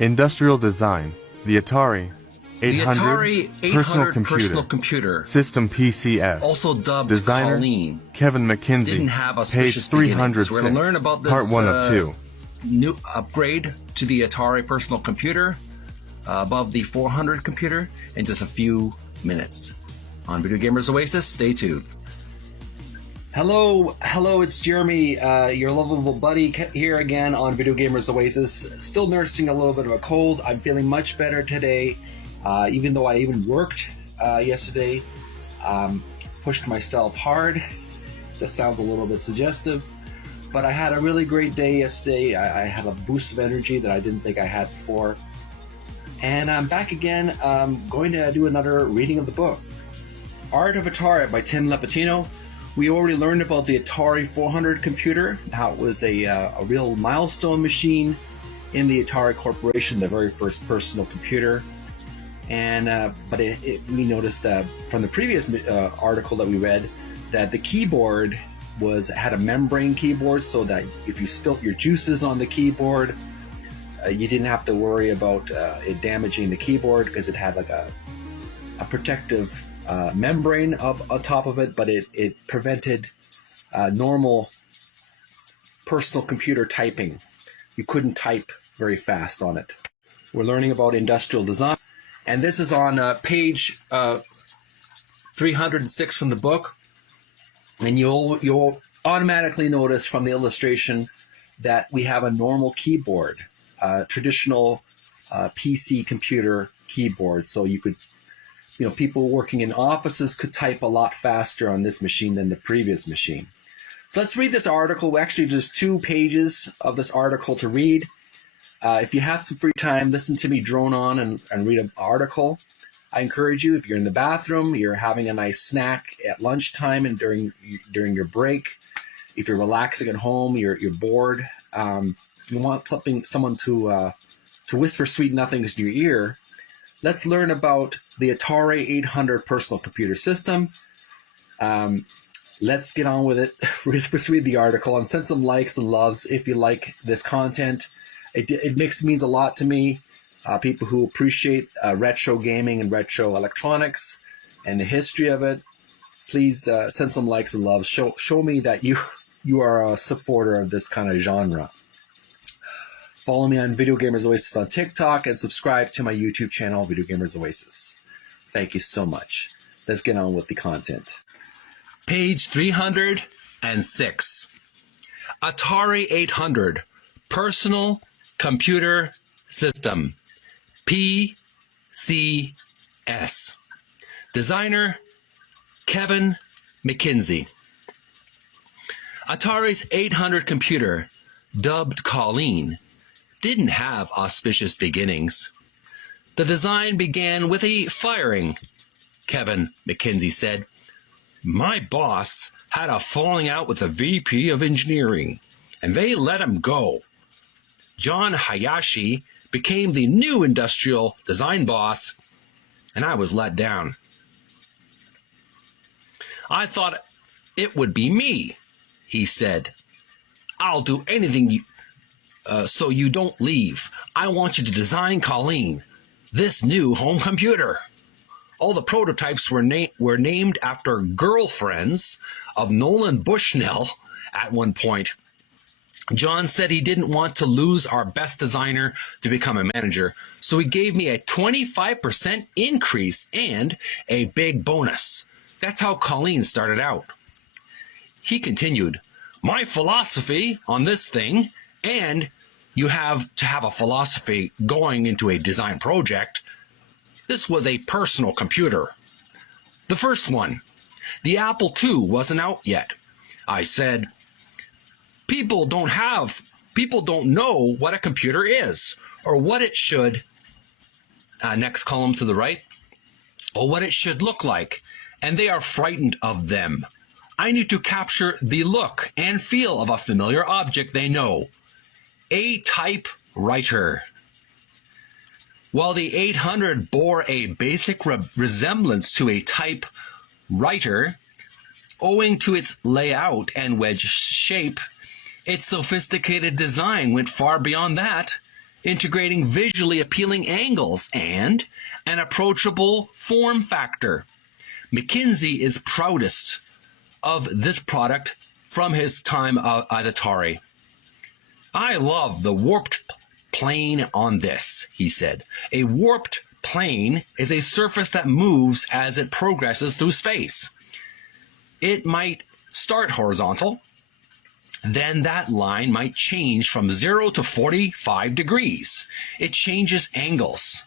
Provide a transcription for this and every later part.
Industrial design. The Atari 800, the Atari 800 personal computer, system PCS, also dubbed designer Colleen, Kevin McKinsey, didn't have page auspicious 306, beginnings. We're going to learn about this part 1 of 2. new upgrade to the Atari personal computer above the 400 computer in just a few minutes. On Video Gamers Oasis, stay tuned. Hello, it's Jeremy, your lovable buddy here again on Video Gamers Oasis. Still nursing a little bit of a cold. I'm feeling much better today, even though I even worked yesterday. Pushed myself hard. That sounds a little bit suggestive. But I had a really great day yesterday. I had a boost of energy that I didn't think I had before. And I'm back again. I'm going to do another reading of the book. Art of Atari by Tim Lapetino. We already learned about the Atari 400 computer, how it was a real milestone machine in the Atari Corporation, the very first personal computer. And but we noticed from the previous article that we read that the keyboard had a membrane keyboard, so that if you spilt your juices on the keyboard, you didn't have to worry about it damaging the keyboard because it had like a protective membrane on top of it, but it prevented normal personal computer typing. You couldn't type very fast on it. We're learning about industrial design, and this is on page 306 from the book. And you'll automatically notice from the illustration that we have a normal keyboard, traditional PC computer keyboard. So you could, people working in offices could type a lot faster on this machine than the previous machine. So let's read this article. Actually, there's 2 pages of this article to read. If you have some free time, listen to me drone on and read an article. I encourage you, if you're in the bathroom, you're having a nice snack at lunchtime and during your break, if you're relaxing at home, you're bored, you want someone to whisper sweet nothings in your ear, let's learn about the Atari 800 personal computer system. Let's get on with it. Let's read the article and send some likes and loves if you like this content. It means a lot to me. People who appreciate retro gaming and retro electronics and the history of it, please send some likes and loves. Show me that you are a supporter of this kind of genre. Follow me on Video Gamers Oasis on TikTok and subscribe to my YouTube channel, Video Gamers Oasis. Thank you so much. Let's get on with the content. Page 306. Atari 800 Personal Computer System. PCS. Designer Kevin McKinsey. Atari's 800 computer, dubbed Colleen, didn't have auspicious beginnings. The design began with a firing, Kevin McKinsey said. My boss had a falling out with the VP of engineering, and they let him go. John Hayashi became the new industrial design boss, and I was let down. I thought it would be me, he said. I'll do anything so you don't leave. I want you to design Colleen, this new home computer. All the prototypes were named after girlfriends of Nolan Bushnell at one point. John said he didn't want to lose our best designer to become a manager, so he gave me a 25% increase and a big bonus. That's how Colleen started out. He continued, my philosophy on this thing, and you have to have a philosophy going into a design project. This was a personal computer. The first one. The Apple II wasn't out yet. I said, People don't know what a computer is, or what it should, next column to the right, or what it should look like, and they are frightened of them. I need to capture the look and feel of a familiar object they know. A typewriter. While the 800 bore a basic resemblance to a typewriter, owing to its layout and wedge shape, its sophisticated design went far beyond that. integrating visually appealing angles and an approachable form factor. McKinsey is proudest of this product from his time at Atari. "I love the warped plane on this," he said. "A warped plane is a surface that moves as it progresses through space. It might start horizontal, then that line might change from 0 to 45 degrees. It changes angles.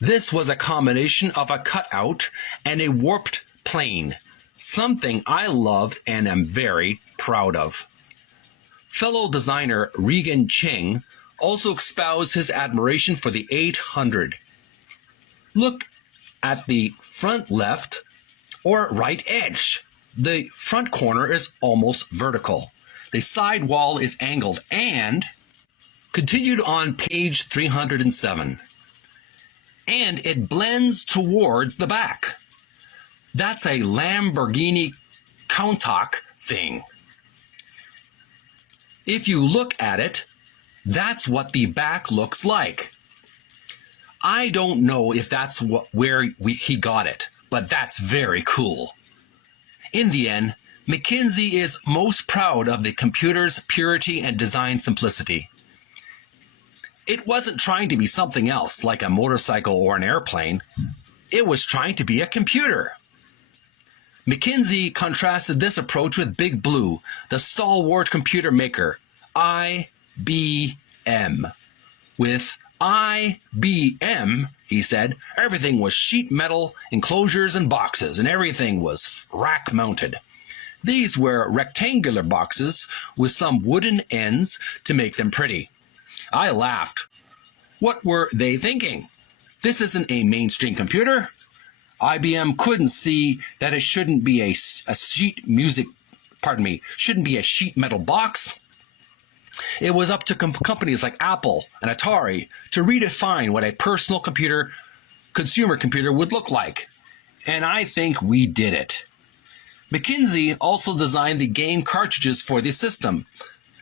This was a combination of a cutout and a warped plane, something I loved and am very proud of." Fellow designer Regan Cheng also espoused his admiration for the 800. "Look at the front left or right edge. The front corner is almost vertical. The side wall is angled," and continued on page 307. "And it blends towards the back. That's a Lamborghini Countach thing. If you look at it, that's what the back looks like. I don't know if that's where he got it, but that's very cool." In the end, McKinsey is most proud of the computer's purity and design simplicity. It wasn't trying to be something else like a motorcycle or an airplane. It was trying to be a computer. McKinsey contrasted this approach with Big Blue, the stalwart computer maker, IBM. With IBM, he said, everything was sheet metal, enclosures and boxes, and everything was rack mounted. These were rectangular boxes with some wooden ends to make them pretty. I laughed. What were they thinking? This isn't a mainstream computer. IBM couldn't see that it shouldn't be a sheet metal box. It was up to companies like Apple and Atari to redefine what a personal computer, consumer computer would look like. And I think we did it. McKinsey also designed the game cartridges for the system,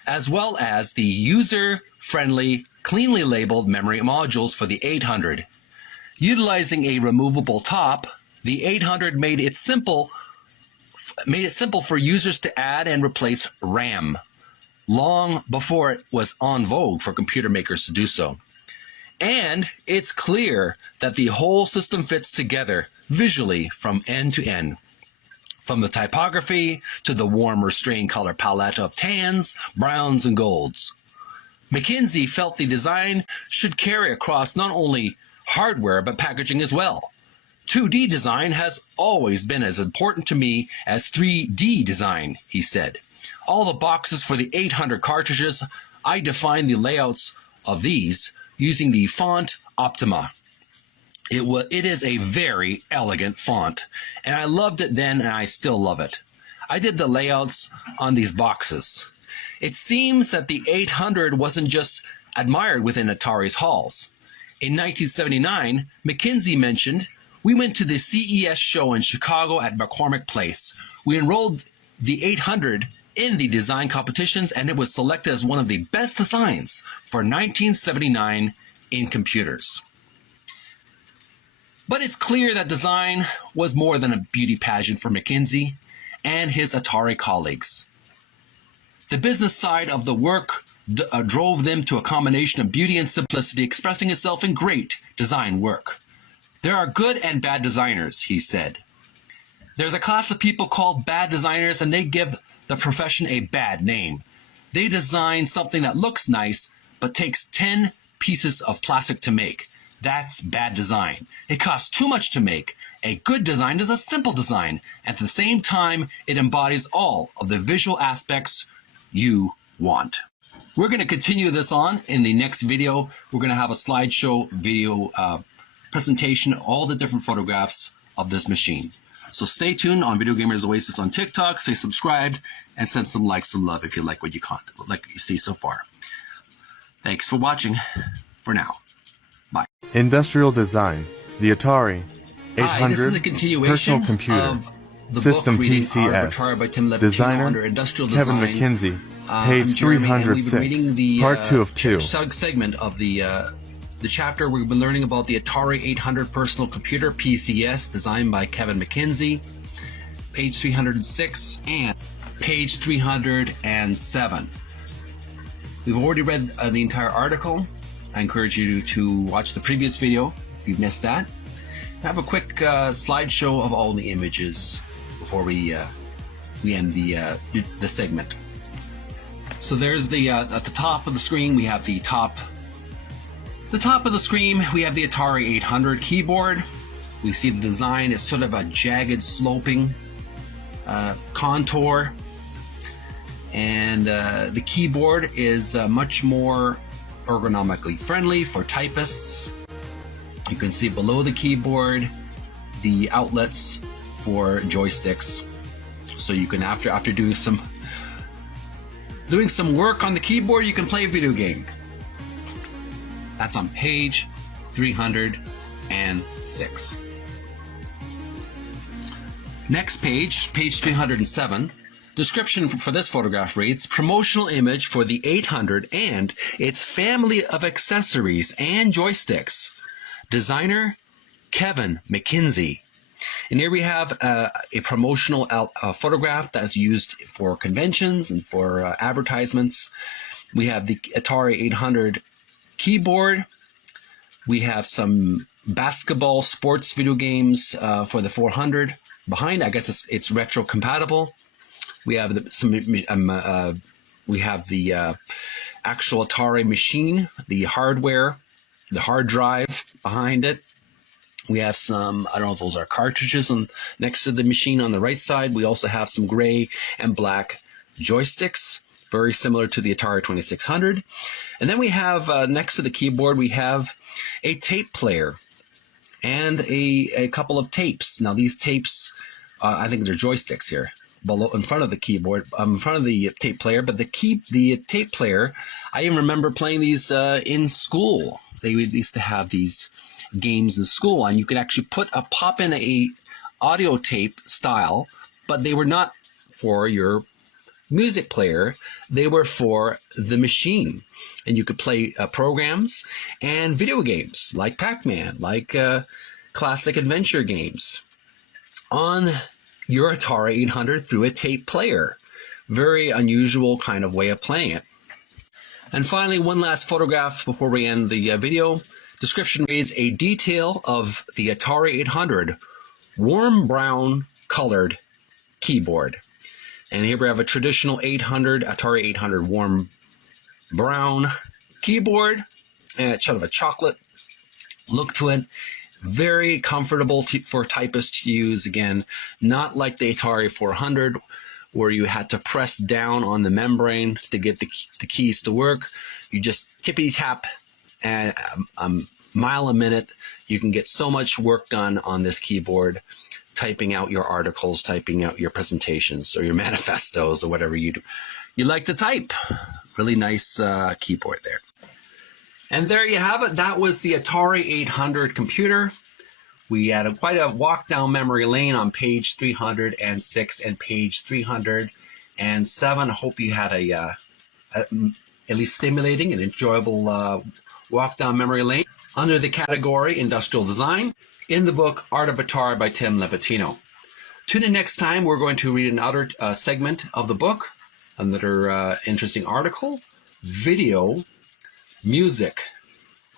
as well as the user-friendly, cleanly labeled memory modules for the 800. Utilizing a removable top, the 800 made it simple for users to add and replace RAM, long before it was en vogue for computer makers to do so. And it's clear that the whole system fits together visually from end to end. From the typography to the warm restrained color palette of tans, browns, and golds. McKinsey felt the design should carry across not only hardware but packaging as well. 2D design has always been as important to me as 3D design, he said. All the boxes for the 800 cartridges, I defined the layouts of these using the font Optima. It is a very elegant font, and I loved it then and I still love it. I did the layouts on these boxes. It seems that the 800 wasn't just admired within Atari's halls. In 1979, McKinsey mentioned, "We went to the CES show in Chicago at McCormick Place. We enrolled the 800 in the design competitions, and it was selected as one of the best designs for 1979 in computers." But it's clear that design was more than a beauty pageant for McKinsey and his Atari colleagues. The business side of the work drove them to a combination of beauty and simplicity, expressing itself in great design work. "There are good and bad designers," he said. "There's a class of people called bad designers, and they give the profession a bad name. They design something that looks nice, but takes 10 pieces of plastic to make. That's bad design. It costs too much to make. A good design is a simple design, and at the same time, it embodies all of the visual aspects you want." We're going to continue this on in the next video. We're going to have a slideshow video presentation, all the different photographs of this machine. So stay tuned on Video Gamers Oasis on TikTok. Stay subscribed and send some likes and love if you like what you see so far. Thanks for watching. For now, bye. Industrial design. The Atari 800 Hi, this is a continuation personal computer. of the System book reading PCS. Atari by Tim Lapetino Designer under Industrial Kevin Design. McKinsey. Page I'm Jeremy, and we've been 306, reading the part 2 of 2. segment of the chapter. We've been learning about the Atari 800 personal computer, PCS, designed by Kevin McKenzie. Page 306 and page 307. We've already read the entire article. I encourage you to watch the previous video if you've missed that. I have a quick slideshow of all the images before we end the segment. So there's the at the top of the screen we have the top of the screen we have the Atari 800 keyboard. We see the design is sort of a jagged sloping contour, and the keyboard is much more ergonomically friendly for typists. You can see below the keyboard the outlets for joysticks, so you can after doing some work on the keyboard, you can play a video game. That's on page 306. Next page 307. Description for this photograph reads, promotional image for the 800 and its family of accessories and joysticks. Designer, Kevin McKenzie. And here we have a promotional photograph that's used for conventions and for advertisements. We have the Atari 800 keyboard. We have some basketball sports video games for the 400 behind. I guess it's retro compatible. We have we have the actual Atari machine, the hardware, the hard drive behind it. We have some, I don't know if those are cartridges next to the machine on the right side. We also have some gray and black joysticks, very similar to the Atari 2600. And then we have, next to the keyboard, we have a tape player and a couple of tapes. Now these tapes, I think they're joysticks here, below, in front of the keyboard, in front of the tape player. But the tape player, I even remember playing these in school. They used to have these games in school, and you could actually pop in a audio tape style, but they were not for your music player. They were for the machine, and you could play programs and video games like Pac-Man, like classic adventure games on your Atari 800 through a tape player. Very unusual kind of way of playing it. And finally, one last photograph before we end the video. Description reads, a detail of the Atari 800 warm brown colored keyboard. And here we have a traditional Atari 800 warm brown keyboard, and sort of a chocolate look to it. Very comfortable for typists to use. Again, not like the Atari 400 where you had to press down on the membrane to get the keys to work. You just tippity tap and a mile a minute. You can get so much work done on this keyboard, typing out your articles, typing out your presentations or your manifestos or whatever you like to type. Really nice keyboard there. And there you have it. That was the Atari 800 computer. We had quite a walk down memory lane on page 306 and page 307. I hope you had at least stimulating and enjoyable walk down memory lane under the category Industrial Design in the book Art of Atari by Tim Lapetino. Tune in next time. We're going to read another segment of the book, another interesting article, video, music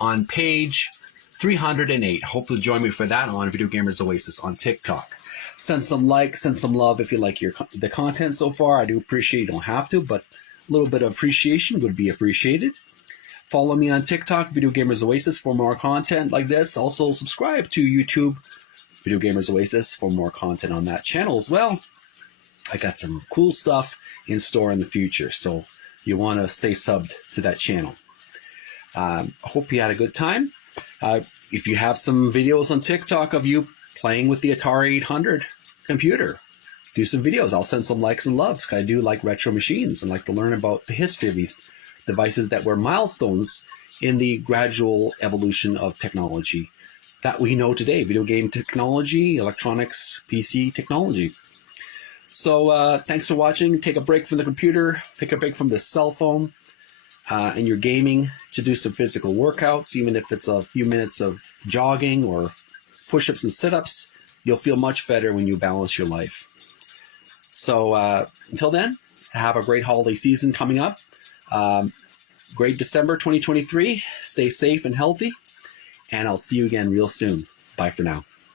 on page 308. Hope you'll join me for that on Video Gamers Oasis on TikTok. Send some likes, send some love if you like the content so far. I do appreciate it. You don't have to, but a little bit of appreciation would be appreciated. Follow me on TikTok, Video Gamers Oasis, for more content like this. Also, subscribe to YouTube, Video Gamers Oasis, for more content on that channel as well. I got some cool stuff in store in the future, so you want to stay subbed to that channel. I hope you had a good time. If you have some videos on TikTok of you playing with the Atari 800 computer, do some videos. I'll send some likes and loves. I do like retro machines and like to learn about the history of these devices that were milestones in the gradual evolution of technology that we know today. Video game technology, electronics, PC technology. So thanks for watching. Take a break from the computer, take a break from the cell phone and your gaming to do some physical workouts, even if it's a few minutes of jogging or push-ups and sit-ups. You'll feel much better when you balance your life. So until then, have a great holiday season coming up. Great December 2023. Stay safe and healthy. And I'll see you again real soon. Bye for now.